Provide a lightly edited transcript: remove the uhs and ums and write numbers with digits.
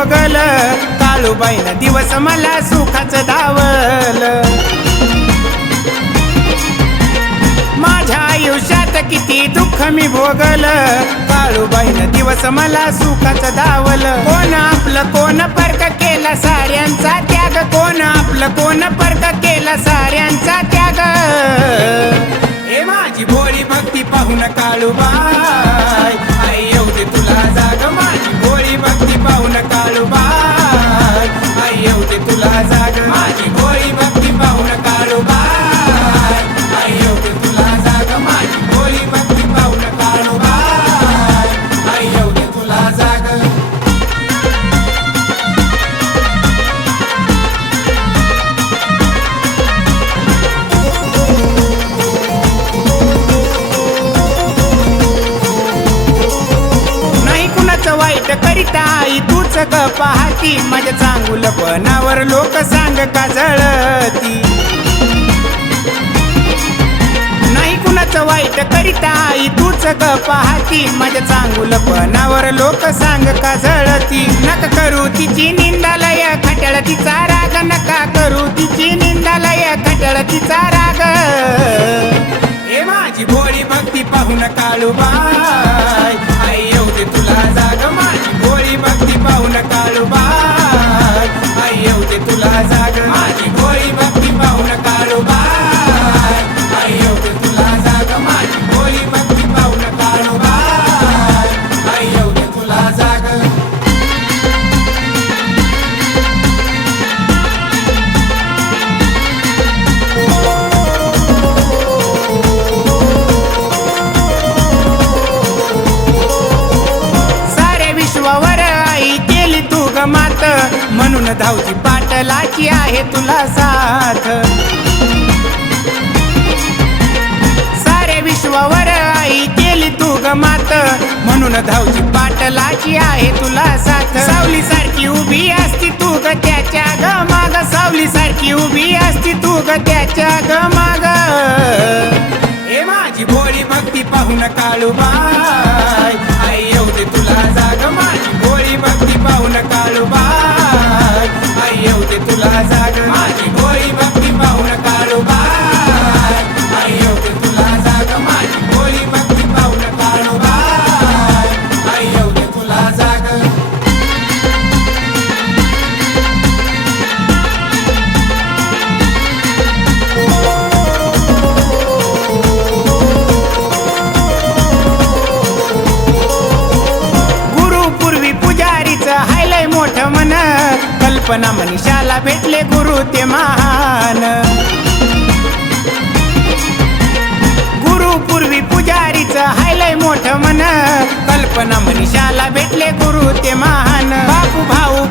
भोगल, काळूबाईनं दिवस मला सुखाचं दावल। माझ्या आयुष्यात किती दुःख मी भोगल, काळूबाईनं दिवस मला सुखाचं दावल। कोण आपलं कोण परक केला साऱ्यांचा त्याग, कोण आपलं कोण परक केला साऱ्यांचा त्याग। हे माझी भोळी भक्ती पाहून काळूबाई, आई येऊ दे तुला जाग। माझी भोळी भक्ती पाहून काळूबाई, आई येऊ दे तुला जाग। माझी भोळी भक्ती पाहून काळूबाई, आई येऊ दे तुला जाग। माझी भोळी भक्ती पाहून काळूबाई, आई येऊ दे तुला जाग। वाईट करिता आई तूच ग पाहती, माझ्या चांगुलपणावर लोक सांग का जळती। नाही कुणाचं वाईट करिता आई तूच ग पाहती, माझ्या चांगुलपणावर लोक सांग का जळती। नका करू तिची निंदालय खट्याळ तिचा राग, नका करू तिची निंदालय खट्याळ तिचा राग। हे माझी भोळी भक्ती पाहून काळूबाई, आई येऊ दे तुला जाग। माझी भोळी भक्ती पाहून काळूबाई, आई येऊ दे तुला जाग। माझी भोळी भक्ती पाहून काळूबाई, आई येऊ दे तुला जाग। माझी भोळी भक्ती पाहून काळूबाई, आई येऊ दे तुला जाग। मात म्हणून धावची पाटलाची आहे तुला साथ। सारे विश्वावर आई केली तू ग मात, म्हणून धावची पाटलाची आहे तुला साथ। सावली सारखी उभी असती तू ग त्याच्या ग माग, सावली सारखी उभी असती तू ग त्याच्या ग माग। हे माझी भोळी भक्ती पाहून काळूबाई, आई येऊ दे तुला जाग। माझी भोळी भक्ती पाहून काळूबाई, आई येऊ दे तुला जाग। माझी भोळी भक्ती पाहून काळूबाई, आई येऊ दे तुला जाग। माझी भोळी भक्ती पाहून काळूबाई, आई येऊ दे तुला जाग। हायलय मोठं मन, कल्पना मनीषाला भेटले गुरु ते महान। गुरु पूर्वी पुजारीचं हायलय मोठं मन, कल्पना मनीषाला भेटले गुरु ते महान। बापू भाऊ